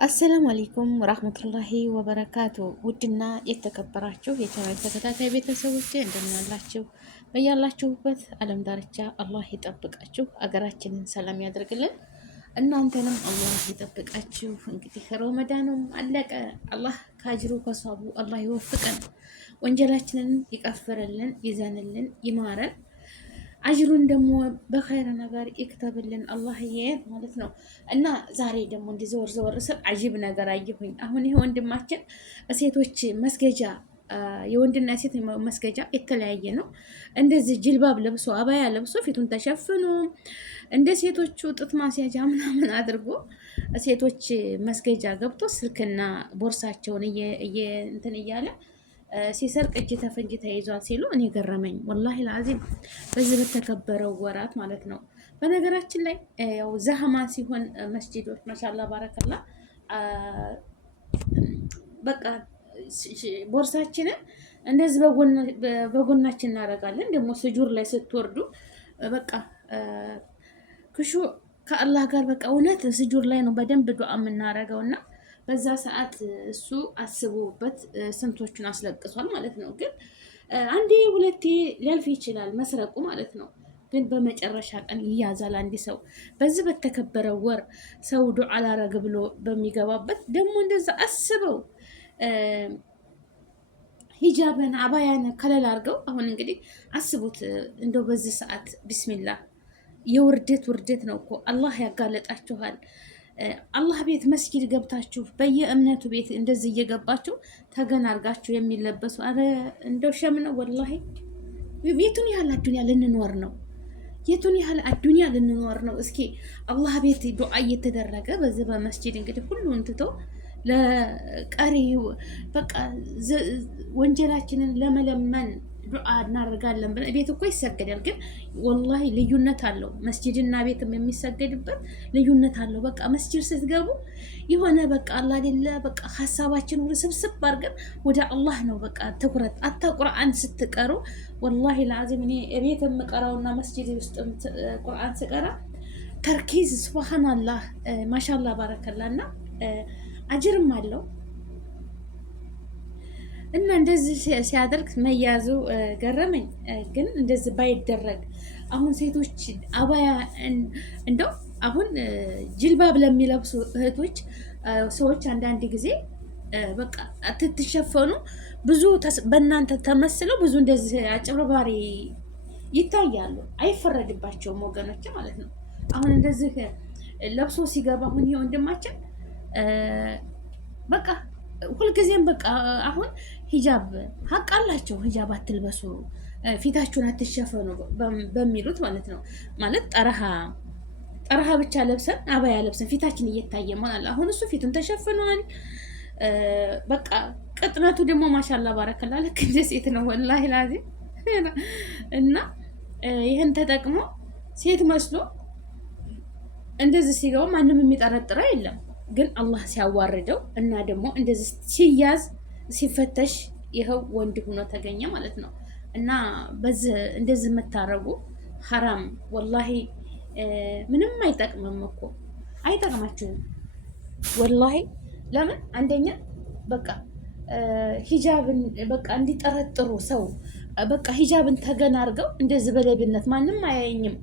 አሰላሙ አለይኩም ወራህመቱላሂ ወበረካቱ። ውድና የተከበራችሁ የቻናል ተከታታይ ቤተሰቦች እንደምን አላችሁ? በያላችሁበት ዓለም ዳርቻ አላህ ይጠብቃችሁ፣ አገራችንን ሰላም ያደርግልን፣ እናንተንም አላህ ይጠብቃችሁ። እንግዲህ ረመዳኑም አለቀ። አላህ ከአጅሩ ከሷቡ አላህ ይወፍቀን፣ ወንጀላችንን ይቀፍርልን፣ ይዘንልን፣ ይማረን። አጅሩን ደግሞ በኸይር ነገር ይክተብልን አላህዬ ማለት ነው። እና ዛሬ ደግሞ እንዲህ ዘወር ዘወር ስል አጂብ ነገር አየሁኝ። አሁን ይሄ ወንድማችን ሴቶች መስገጃ የወንድና ሴት መስገጃ የተለያየ ነው። እንደዚህ ጅልባብ ለብሶ አባያ ለብሶ ፊቱን ተሸፍኖ እንደ ሴቶቹ ጡት ማስያዣ ምናምን አድርጎ ሴቶች መስገጃ ገብቶ ስልክና ቦርሳቸውን እንትን እያለ ሲሰርቅ እጅ ተፈንጅ ተይዟል ሲሉ እኔ ገረመኝ። ወላሂ ለአዚም በዚህ በተከበረው ወራት ማለት ነው። በነገራችን ላይ ያው ዘህማ ሲሆን መስጂዶች ማሻላ ባረከላ በቃ ቦርሳችንን እንደዚህ በጎናችን እናደርጋለን። ደግሞ ስጁር ላይ ስትወርዱ በቃ ክሹ ከአላህ ጋር በቃ እውነት ስጁር ላይ ነው በደንብ ዱዓ የምናደርገው እና በዛ ሰዓት እሱ አስቦበት ስንቶቹን አስለቅሷል ማለት ነው። ግን አንዴ ሁለቴ ሊያልፍ ይችላል መስረቁ ማለት ነው። ግን በመጨረሻ ቀን ይያዛል አንድ ሰው። በዚህ በተከበረ ወር ሰው ዱዓ ላረግ ብሎ በሚገባበት ደግሞ እንደዛ አስበው ሂጃብን አባያን ከለል አድርገው። አሁን እንግዲህ አስቡት እንደው በዚህ ሰዓት ቢስሚላህ ውርደት ነው እኮ አላህ ያጋለጣችኋል። አላህ ቤት መስጊድ ገብታችሁ በየእምነቱ ቤት እንደዚህ እየገባችሁ ተገን አድርጋችሁ የሚለበሱ አረ እንደው ሸም ነው ወላሂ። የቱን ያህል አዱንያ ልንኖር ነው? የቱን ያህል አዱንያ ልንኖር ነው? እስኪ አላህ ቤት ዱዓ እየተደረገ በዚህ በመስጊድ እንግዲህ ሁሉን ትቶ ለቀሪ በቃ ወንጀላችንን ለመለመን ዱዓ እናደርጋለን ብለን ቤት እኮ ይሰገዳል። ግን ወላሂ ልዩነት አለው። መስጂድና ቤትም የሚሰገድበት ልዩነት አለው። በቃ መስጂድ ስትገቡ የሆነ በቃ አላ አይደለ በቃ ሀሳባችን ሁሉ ስብስብ አድርገን ወደ አላህ ነው በቃ ትኩረት። አታ ቁርአን ስትቀሩ ወላሂ ለአዚም እኔ ቤት የምቀራውና መስጂድ ውስጥ ቁርአን ስቀራ ተርኪዝ ሱብሃንአላህ ማሻአላ ባረከላና አጅርም አለው። እና እንደዚህ ሲያደርግ መያዙ ገረመኝ። ግን እንደዚህ ባይደረግ አሁን ሴቶች አባያ እንደው አሁን ጅልባብ ለሚለብሱ እህቶች ሰዎች አንዳንድ ጊዜ በቃ ትትሸፈኑ ብዙ በእናንተ ተመስለው ብዙ እንደዚህ አጭበርባሪ ይታያሉ። አይፈረድባቸውም ወገኖች ማለት ነው። አሁን እንደዚህ ለብሶ ሲገባ አሁን ይሄ ወንድማችን በቃ ሁልጊዜም በቃ አሁን ሂጃብ ሀቅ አላቸው። ሂጃብ አትልበሱ፣ ፊታችሁን አትሸፈኑ በሚሉት ማለት ነው። ማለት ጠረሃ ብቻ ለብሰን አባያ ለብሰን ፊታችን እየታየ ማለት አሁን እሱ ፊቱን ተሸፍኗል። በቃ ቅጥነቱ ደግሞ ማሻላ ባረከላ ልክ እንደ ሴት ነው ወላሂ ላዚም። እና ይህን ተጠቅሞ ሴት መስሎ እንደዚህ ሲገባ ማንም የሚጠረጥረው የለም። ግን አላህ ሲያዋርደው እና ደግሞ እንደዚህ ሲያዝ ሲፈተሽ ይኸው ወንድ ሆኖ ተገኘ ማለት ነው። እና በዚህ እንደዚህ የምታረጉ ሐራም ወላሂ ምንም አይጠቅምም እኮ አይጠቅማችሁም ወላሂ። ለምን አንደኛ በቃ ሂጃብን በቃ እንዲጠረጥሩ ሰው በቃ ሂጃብን ተገን አድርገው እንደዚህ በሌብነት ማንም አያየኝም።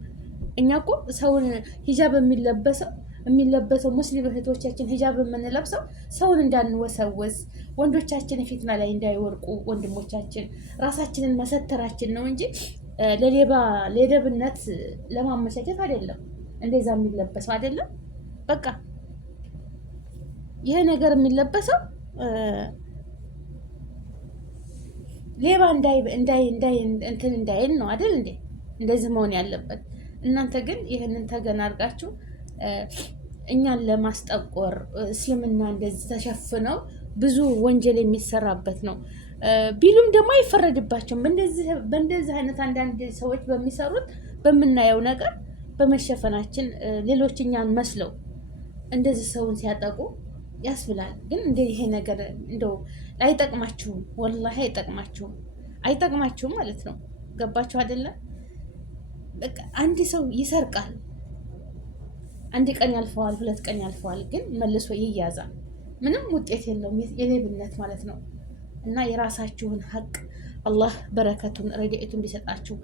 እኛ እኮ ሰውን ሂጃብ የሚለበሰው ሙስሊም እህቶቻችን ሂጃብ የምንለብሰው ሰውን እንዳንወሰወስ ወንዶቻችን ፊትና ላይ እንዳይወርቁ ወንድሞቻችን ራሳችንን መሰተራችን ነው እንጂ ለሌብነት ለማመቻቸት አይደለም። እንደዛ የሚለበሰው አይደለም። በቃ ይሄ ነገር የሚለበሰው ሌባ እንትን እንዳይል ነው አይደል እንዴ? እንደዚህ መሆን ያለበት። እናንተ ግን ይህንን ተገን አድርጋችሁ እኛን ለማስጠቆር እስልምና እንደዚህ ተሸፍነው ብዙ ወንጀል የሚሰራበት ነው ቢሉም ደግሞ አይፈረድባቸውም። በእንደዚህ አይነት አንዳንድ ሰዎች በሚሰሩት በምናየው ነገር በመሸፈናችን ሌሎች እኛን መስለው እንደዚህ ሰውን ሲያጠቁ ያስብላል። ግን እንደ ይሄ ነገር እንደው አይጠቅማችሁም፣ ወላሂ አይጠቅማችሁም ማለት ነው። ገባችሁ አይደለም? በቃ አንድ ሰው ይሰርቃል አንድ ቀን ያልፈዋል፣ ሁለት ቀን ያልፈዋል፣ ግን መልሶ ይያዛል። ምንም ውጤት የለውም የሌብነት ማለት ነው። እና የራሳችሁን ሀቅ አላህ በረከቱን ረድኤቱን ቢሰጣችሁ።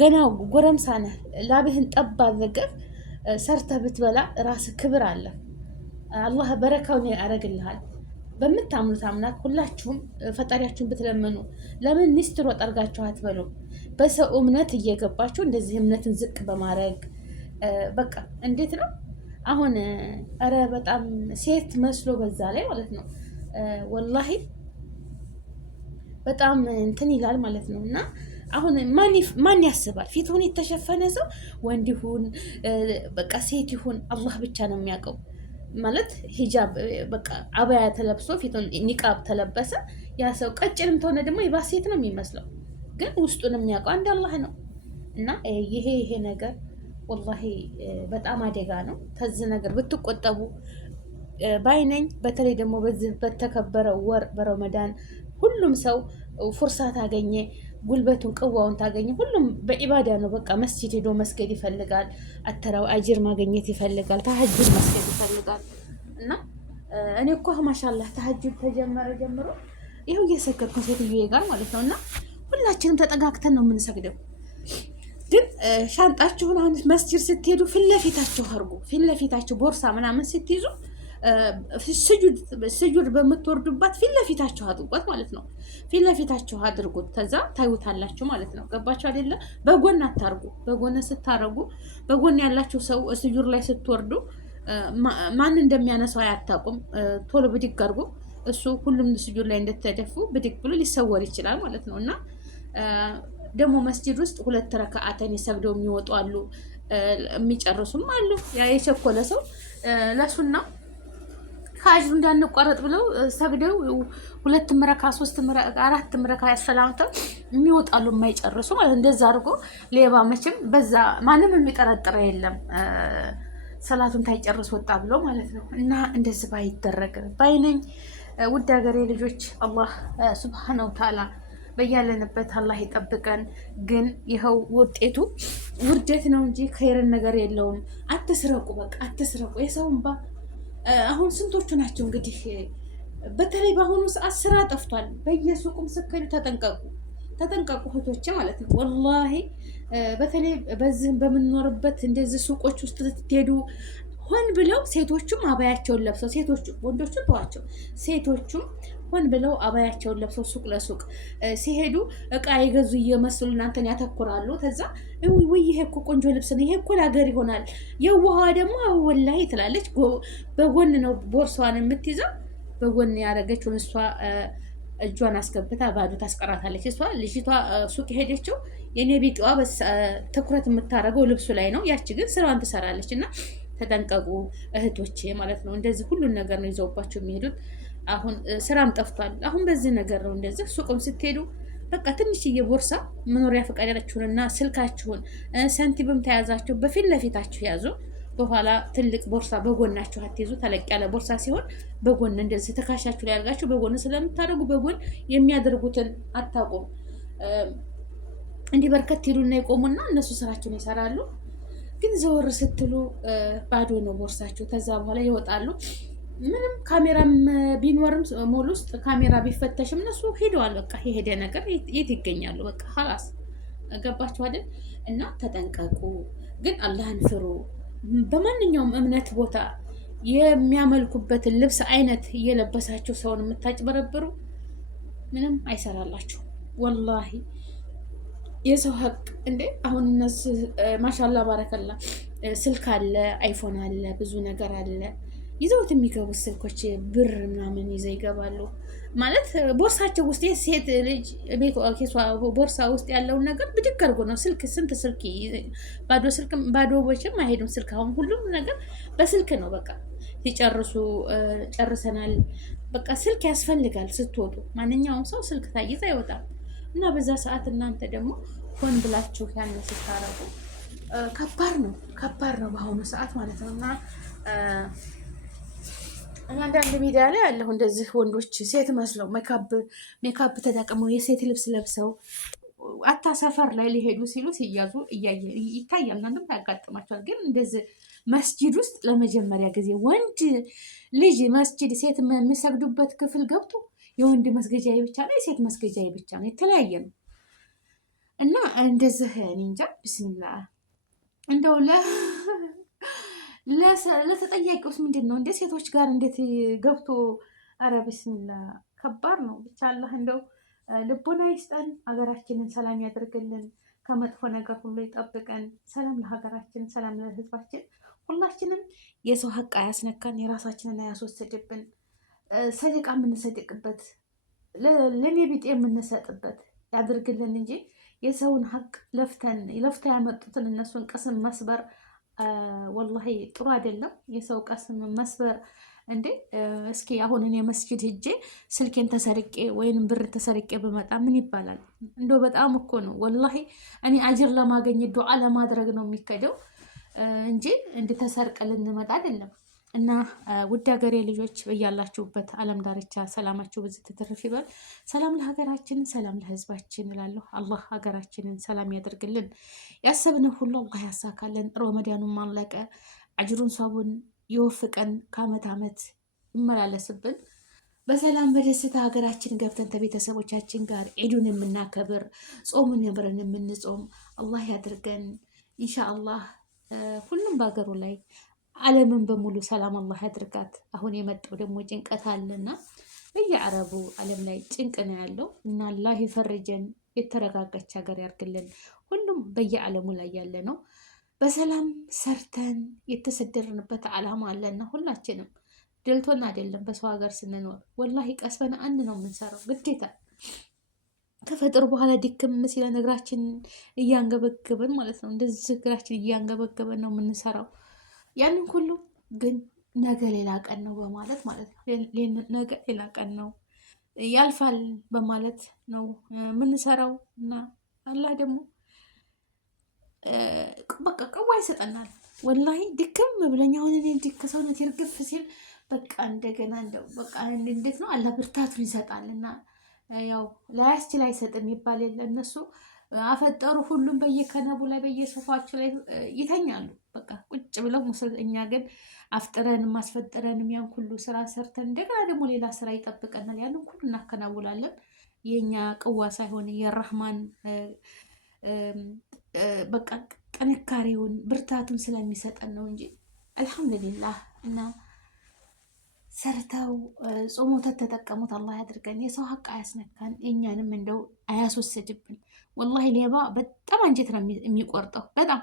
ገና ጎረምሳ ነህ፣ ላብህን ጠብ አድርገህ ሰርተህ ብትበላ ራስህ ክብር አለ። አላህ በረካውን ያደርግልሃል። በምታምኑት አምላክ ሁላችሁም ፈጣሪያችሁን ብትለምኑ ለምን ኒስትሮ ጠርጋችሁ አትበሉም? በሰው እምነት እየገባችሁ እንደዚህ እምነትን ዝቅ በማድረግ በቃ እንዴት ነው አሁን? ኧረ በጣም ሴት መስሎ በዛ ላይ ማለት ነው ወላሂ በጣም እንትን ይላል ማለት ነው። እና አሁን ማን ያስባል? ፊቱን የተሸፈነ ሰው ወንድ ይሁን በቃ ሴት ይሁን አላህ ብቻ ነው የሚያውቀው። ማለት ሂጃብ በቃ አባያ ተለብሶ ፊቱን ኒቃብ ተለበሰ ያ ሰው ቀጭንም ተሆነ ደግሞ የባስ ሴት ነው የሚመስለው፣ ግን ውስጡን የሚያውቀው አንድ አላህ ነው። እና ይሄ ነገር ወላሂ በጣም አደጋ ነው። ከዚህ ነገር ብትቆጠቡ ባይነኝ። በተለይ ደግሞ በዚህ በተከበረው ወር በረመዳን ሁሉም ሰው ፉርሳ ታገኘ፣ ጉልበቱን ቅዋውን ታገኘ። ሁሉም በኢባዳ ነው በቃ መስጂድ ሄዶ መስገድ ይፈልጋል። አተራው አጅር ማግኘት ይፈልጋል። ተሀጁድ መስገድ ይፈልጋል። እና እኔ እኮ ማሻአላህ ተሀጁድ ተጀመረ ጀምሮ ይኸው እየሰገድኩ ሴትዮዬ ጋር ማለት ነው። እና ሁላችንም ተጠጋግተን ነው የምንሰግደው። ግን ሻንጣችሁን አሁን መስጂድ ስትሄዱ ፊት ለፊታችሁ አድርጉ። ፊት ለፊታችሁ ቦርሳ ምናምን ስትይዙ ስጁድ በምትወርዱባት ፊት ለፊታችሁ አድርጓት ማለት ነው። ፊት ለፊታችሁ አድርጉት፣ ከዛ ታዩታላችሁ ማለት ነው። ገባችሁ አይደለ? በጎን አታርጉ። በጎን ስታረጉ በጎን ያላችሁ ሰው ስጁድ ላይ ስትወርዱ ማን እንደሚያነሳው አያታቁም። ቶሎ ብድግ አድርጎ እሱ ሁሉም ስጁድ ላይ እንደተደፉ ብድግ ብሎ ሊሰወር ይችላል ማለት ነው። እና ደግሞ መስጂድ ውስጥ 2 ረካዓተን ሰግደው የሚወጡ አሉ፣ የሚጨርሱም አሉ። ያ የቸኮለ ሰው ለሱና ከአጅሩ እንዳንቋረጥ ብለው ሰግደው 2 ምረካ 3 ምረካ 4 ምረካ ያሰላምተው የሚወጣሉ የማይጨርሱ ማለት እንደዛ አድርጎ ሌባ መቼም በዛ ማንም የሚጠረጥረ የለም ሰላቱን ታይጨርስ ወጣ ብሎ ማለት ነው። እና እንደዚህ ባይደረግ ባይነኝ። ውድ ሀገሬ ልጆች አላህ ሱብሃነሁ ወተዓላ በያለንበት አላህ ይጠብቀን። ግን ይኸው ውጤቱ ውርደት ነው እንጂ ከይርን ነገር የለውም። አትስረቁ፣ በቃ አትስረቁ። የሰውን አሁን ስንቶቹ ናቸው እንግዲህ በተለይ በአሁኑ ሰዓት ስራ ጠፍቷል። በየሱቁም ስከዱ ተጠንቀቁ እህቶቼ ማለት ነው። ወላሂ በተለይ በዚህም በምንኖርበት እንደዚህ ሱቆች ውስጥ ስትሄዱ ሆን ብለው ሴቶቹም አባያቸውን ለብሰው ወንዶቹን ተዋቸው፣ ሴቶቹም ሆን ብለው አባያቸውን ለብሰው ሱቅ ለሱቅ ሲሄዱ እቃ የገዙ እየመስሉ እናንተን ያተኩራሉ። ከዛ ውይ ይሄ እኮ ቆንጆ ልብስ ነው፣ ይሄ እኮ ለሀገር ይሆናል። የውሃ ደግሞ ወላሂ ትላለች። በጎን ነው ቦርሳዋን የምትይዘው፣ በጎን ያደረገችውን እሷ እጇን አስገብታ ባዶ ታስቀራታለች። እሷ ልጅቷ ሱቅ ሄደችው የኔ ቢጤዋ ትኩረት የምታደርገው ልብሱ ላይ ነው። ያቺ ግን ስራዋን ትሰራለች። እና ተጠንቀቁ እህቶቼ ማለት ነው። እንደዚህ ሁሉን ነገር ነው ይዘውባቸው የሚሄዱት። አሁን ስራም ጠፍቷል። አሁን በዚህ ነገር ነው እንደዚህ ሱቅም ስትሄዱ በቃ ትንሽዬ ቦርሳ መኖሪያ ፈቃዳችሁንና ስልካችሁን ሰንቲምም ተያዛችሁ በፊት ለፊታችሁ ያዙ። በኋላ ትልቅ ቦርሳ በጎናችሁ አትይዙ። ተለቅ ያለ ቦርሳ ሲሆን በጎን እንደዚህ ተካሻችሁ ላይ አድርጋችሁ በጎን ስለምታደርጉ በጎን የሚያደርጉትን አታውቁም። እንዲህ በርከት ይሉና ይቆሙና እነሱ ስራቸውን ይሰራሉ። ግን ዘወር ስትሉ ባዶ ነው ቦርሳቸው። ከዛ በኋላ ይወጣሉ። ምንም ካሜራም ቢኖርም ሞል ውስጥ ካሜራ ቢፈተሽም እነሱ ሄደዋል። በቃ የሄደ ነገር የት ይገኛሉ? በቃ ሀላስ ገባችሁ አይደል? እና ተጠንቀቁ። ግን አላህን ፍሩ። በማንኛውም እምነት ቦታ የሚያመልኩበትን ልብስ አይነት እየለበሳችሁ ሰውን የምታጭበረብሩ ምንም አይሰራላችሁ ወላሂ። የሰው ሀቅ እንዴ! አሁን እነሱ ማሻላ ባረከላ ስልክ አለ፣ አይፎን አለ፣ ብዙ ነገር አለ። ይዘውት የሚገቡት ስልኮች ብር ምናምን ይዘው ይገባሉ። ማለት ቦርሳቸው ውስጥ የሴት ልጅ ቤቷ ቦርሳ ውስጥ ያለውን ነገር ብድግ አድርጎ ነው ስልክ። ስንት ስልክ ባዶ ቦችም አይሄዱም ስልክ። አሁን ሁሉም ነገር በስልክ ነው። በቃ ሲጨርሱ ጨርሰናል። በቃ ስልክ ያስፈልጋል ስትወጡ። ማንኛውም ሰው ስልክ ታይቶ አይወጣም። እና በዛ ሰዓት እናንተ ደግሞ ሆን ብላችሁ ያን ስታረጉ ከባድ ነው በአሁኑ ሰዓት ማለት ነው። እና አንዳንድ ሚዲያ ላይ ያለሁ እንደዚህ ወንዶች ሴት መስለው ሜካፕ ተጠቅመው የሴት ልብስ ለብሰው አታ ሰፈር ላይ ሊሄዱ ሲሉ ሲያዙ ይታያል። እናንተም ታያጋጥማቸዋል። ግን እንደዚህ መስጂድ ውስጥ ለመጀመሪያ ጊዜ ወንድ ልጅ መስጂድ ሴት የሚሰግዱበት ክፍል ገብቶ የወንድ መስገጃ ብቻ ነው፣ የሴት መስገጃ ብቻ ነው፣ የተለያየ ነው። እና እንደዚህ እኔ እንጃ ብስሚላ እንደው ለተጠያቂውስ ምንድን ነው እንደ ሴቶች ጋር እንዴት ገብቶ? አረ ብስሚላ ከባድ ነው። ብቻ አላህ እንደው ልቦና ይስጠን፣ ሀገራችንን ሰላም ያደርግልን፣ ከመጥፎ ነገር ሁሉ ይጠብቀን። ሰላም ለሀገራችን፣ ሰላም ለህዝባችን። ሁላችንም የሰው ሀቅ አያስነካን፣ የራሳችንን አያስወስድብን። ሰደቃ የምንሰድቅበት ለኔ ቢጤ የምንሰጥበት ያድርግልን እንጂ የሰውን ሀቅ ለፍታ ያመጡትን እነሱን ቅስም መስበር ወላሂ ጥሩ አይደለም። የሰው ቅስም መስበር እንዴ! እስኪ አሁን እኔ መስጂድ ሂጄ ስልኬን ተሰርቄ ወይንም ብር ተሰርቄ በመጣ ምን ይባላል? እንደው በጣም እኮ ነው ወላሂ። እኔ አጅር ለማገኘት ዱዓ ለማድረግ ነው የሚከደው እንጂ እንድተሰርቀ ልንመጣ አይደለም። እና ውድ ሀገሬ ልጆች በያላችሁበት ዓለም ዳርቻ ሰላማችሁ ብዙ ትትርፍ ይበል። ሰላም ለሀገራችን፣ ሰላም ለህዝባችን እላለሁ። አላህ ሀገራችንን ሰላም ያደርግልን፣ ያሰብነው ሁሉ አላህ ያሳካልን። ረመዳኑም አለቀ፣ አጅሩን ሷቡን ይወፍቀን፣ ከአመት አመት ይመላለስብን። በሰላም በደስታ ሀገራችን ገብተን ከቤተሰቦቻችን ጋር ዒዱን የምናከብር ጾሙን የብረን የምንጾም አላህ ያድርገን ኢንሻአላህ። ሁሉም በሀገሩ ላይ ዓለምን በሙሉ ሰላም አላህ ያድርጋት። አሁን የመጣው ደግሞ ጭንቀት አለና በየአረቡ ዓለም ላይ ጭንቅ ነው ያለው እና አላህ ይፈርጀን፣ የተረጋጋች ሀገር ያርግልን። ሁሉም በየዓለሙ ላይ ያለ ነው በሰላም ሰርተን የተሰደርንበት ዓላማ አለና ሁላችንም ደልቶን አይደለም በሰው ሀገር ስንኖር ወላሂ ቀስበን አንድ ነው የምንሰራው ግዴታ። ከፈጥሩ በኋላ ድክም ሲለን እግራችን እያንገበገበን ማለት ነው፣ እንደዚህ እግራችን እያንገበገበን ነው የምንሰራው። ያንን ሁሉ ግን ነገ ሌላ ቀን ነው በማለት ማለት ነው፣ ነገ ሌላ ቀን ነው ያልፋል በማለት ነው የምንሰራው እና አላህ ደግሞ በቃ ቀዋ ይሰጠናል። ወላሂ ድክም ብለኝ አሁን እኔ ድክ ሰውነት ይርግፍ ሲል በቃ እንደገና እንደው በቃ እንዴት ነው አላህ ብርታቱን ይሰጣል። እና ያው ላያስችል አይሰጥም ይባል የለ እነሱ አፈጠሩ ሁሉም በየከነቡ ላይ በየሶፋቸው ላይ ይተኛሉ በቃ ቁጭ ብለው ሙስል። እኛ ግን አፍጥረንም አስፈጥረንም ያን ሁሉ ስራ ሰርተን እንደገና ደግሞ ሌላ ስራ ይጠብቀናል። ያንን ሁሉ እናከናውላለን። የኛ ቅዋ ሳይሆን የረህማን በቃ ጥንካሬውን ብርታቱን ስለሚሰጠን ነው እንጂ አልሐምዱሊላህ። እና ሰርተው ጾሞ ተተጠቀሙት አላህ ያድርገን። የሰው ሀቅ አያስነካን፣ እኛንም እንደው አያስወስድብን። ወላሂ ሌባ በጣም አንጀት ነው የሚቆርጠው። በጣም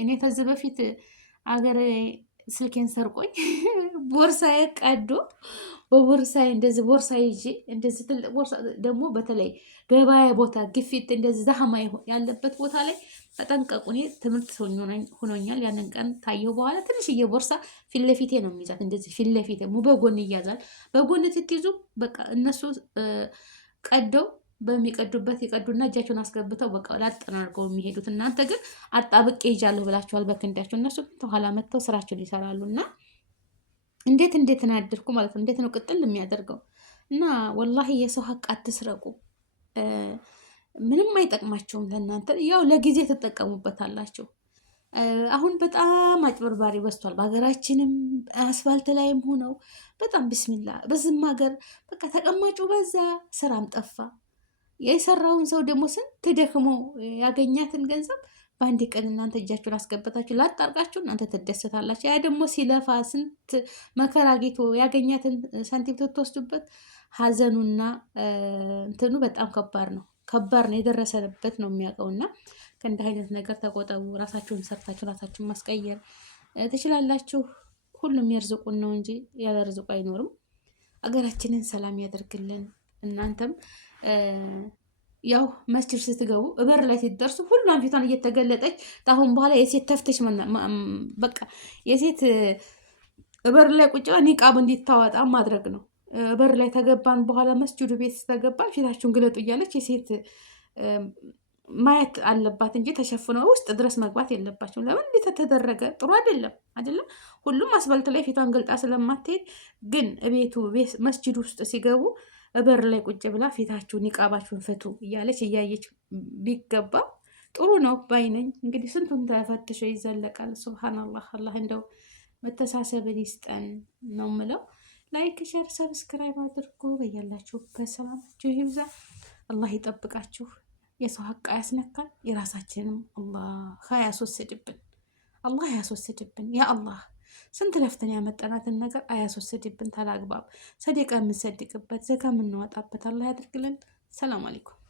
እኔ ከዚህ በፊት አገር ስልኬን ሰርቆኝ ቦርሳዬ ቀዶ በቦርሳዬ እንደዚህ ቦርሳ ይዤ እንደዚህ ትልቅ ቦርሳ ደግሞ በተለይ ገበያ ቦታ ግፊት እንደዚህ ዛህማ ያለበት ቦታ ላይ ተጠንቀቁ። እኔ ትምህርት ሆኖኛል። ያንን ቀን ታየሁ በኋላ ትንሽዬ ቦርሳ ፊት ለፊቴ ነው የሚይዛት። እንደዚህ ፊት ለፊቴ በጎን ይያዛል። በጎን ትትይዙ በቃ እነሱ ቀደው በሚቀዱበት ይቀዱና እጃቸውን አስገብተው በቃ ላጠና አድርገው የሚሄዱት። እናንተ ግን አጣብቄ ይዣለሁ ብላችኋል በክንዳቸው። እነሱ ከኋላ መጥተው ስራቸውን ይሰራሉ። እና እንዴት እናያደርኩ ማለት ነው። እንዴት ነው ቅጥል የሚያደርገው። እና ወላሂ የሰው ሀቅ አትስረቁ። ምንም አይጠቅማቸውም ለእናንተ። ያው ለጊዜ ትጠቀሙበታላችሁ። አሁን በጣም አጭበርባሪ በዝቷል በሀገራችንም አስፋልት ላይም ሆነው በጣም ብስሚላ። በዝም ሀገር በቃ ተቀማጩ በዛ፣ ስራም ጠፋ። የሰራውን ሰው ደግሞ ስንት ደክሞ ያገኛትን ገንዘብ በአንድ ቀን እናንተ እጃችሁን አስገበታችሁ ላጣርቃችሁ እናንተ ትደሰታላችሁ። ያ ደግሞ ሲለፋ ስንት መከራ አግኝቶ ያገኛትን ሳንቲም ትወስዱበት። ሀዘኑና እንትኑ በጣም ከባድ ነው። የደረሰበት ነው የሚያውቀውና ከእንዲህ አይነት ነገር ተቆጠቡ። ራሳችሁን ሰርታችሁ ራሳችሁን ማስቀየር ትችላላችሁ። ሁሉም የርዝቁን ነው እንጂ ያለ ርዝቁ አይኖርም። አገራችንን ሰላም ያደርግልን። እናንተም ያው መስጂድ ስትገቡ በር ላይ ሲደርሱ ሁሉም ፊቷን እየተገለጠች ታሁን በኋላ የሴት ተፍተሽ በቃ የሴት በር ላይ ቁጭ ብላ ኒቃብ እንዲታወጣ ማድረግ ነው። በር ላይ ተገባን በኋላ መስጂዱ ቤት ተገባን ፊታችሁን ግለጡ እያለች የሴት ማየት አለባት እንጂ ተሸፍነው ውስጥ ድረስ መግባት የለባቸውም። ለምን እንዴት ተደረገ? ጥሩ አይደለም። ሁሉም አስፋልት ላይ ፊቷን ገልጣ ስለማትሄድ ግን ቤቱ መስጂድ ውስጥ ሲገቡ በር ላይ ቁጭ ብላ ፊታችሁን ኒቃባችሁን ፍቱ እያለች እያየች ቢገባ ጥሩ ነው ባይነኝ። እንግዲህ ስንቱን ተፈትሾ ይዘለቃል። ሱብሃነላህ። አላህ እንደው መተሳሰብን ይስጠን ነው ምለው። ላይክ፣ ሸር፣ ሰብስክራይብ አድርጎ በያላችሁበት ሰላማችሁ ይብዛ። አላህ ይጠብቃችሁ። የሰው ሀቅ አያስነካል። የራሳችንም አላህ አያስወስድብን። አላህ አያስወስድብን። ያ አላህ ስንት ለፍተን ያመጣናትን ነገር አያስወስድብን። ታላግባብ ሰደቃ የምንሰድቅበት ዘካ የምንወጣበት አላህ ያድርግልን። ሰላም አለይኩም።